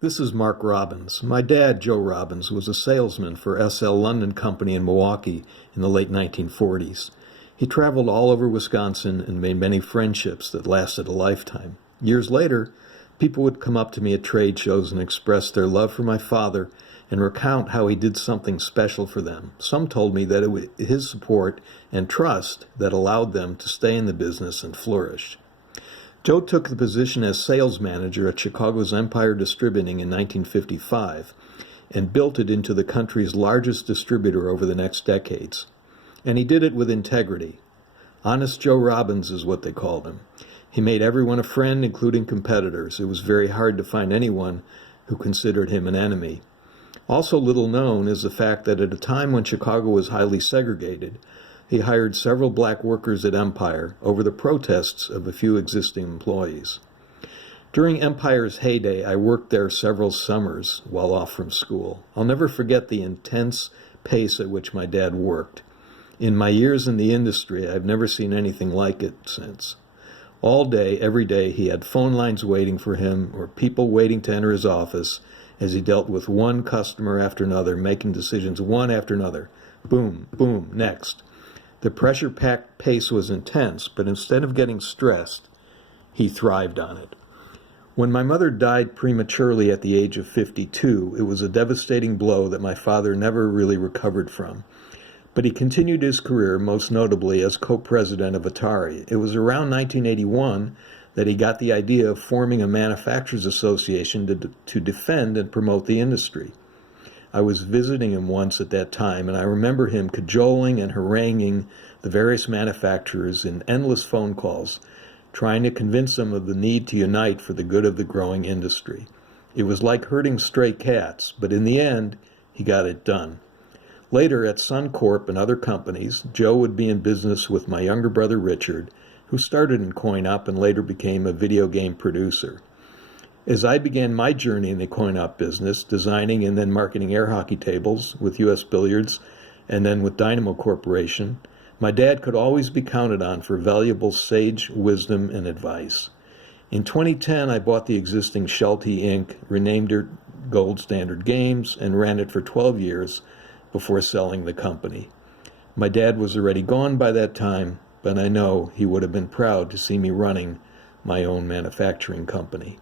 This is Mark Robbins. My dad, Joe Robbins, was a salesman for SL London Company in Milwaukee in the late 1940s. He traveled all over Wisconsin and made many friendships that lasted a lifetime. Years later, people would come up to me at trade shows and express their love for my father and recount how he did something special for them. Some told me that it was his support and trust that allowed them to stay in the business and flourish. Joe took the position as sales manager at Chicago's Empire Distributing in 1955 and built it into the country's largest distributor over the next decades. And he did it with integrity. Honest Joe Robbins is what they called him. He made everyone a friend, including competitors. It was very hard to find anyone who considered him an enemy. Also little known is the fact that at a time when Chicago was highly segregated, he hired several black workers at Empire over the protests of a few existing employees. During Empire's heyday, I worked there several summers while off from school. I'll never forget the intense pace at which my dad worked. In my years in the industry, I've never seen anything like it since. All day, every day, he had phone lines waiting for him or people waiting to enter his office as he dealt with one customer after another, making decisions one after another. Boom, boom, next. The pressure-packed pace was intense, but instead of getting stressed, he thrived on it. When my mother died prematurely at the age of 52, it was a devastating blow that my father never really recovered from. But he continued his career, most notably as co-president of Atari. It was around 1981 that he got the idea of forming a manufacturers association to defend and promote the industry. I was visiting him once at that time, and I remember him cajoling and haranguing the various manufacturers in endless phone calls, trying to convince them of the need to unite for the good of the growing industry. It was like herding stray cats, but in the end, he got it done. Later, at Suncorp and other companies, Joe would be in business with my younger brother Richard, who started in coin-op and later became a video game producer. As I began my journey in the coin-op business, designing and then marketing air hockey tables with U.S. Billiards and then with Dynamo Corporation, my dad could always be counted on for valuable sage wisdom and advice. In 2010, I bought the existing Sheltie Inc., renamed it Gold Standard Games, and ran it for 12 years before selling the company. My dad was already gone by that time, but I know he would have been proud to see me running my own manufacturing company.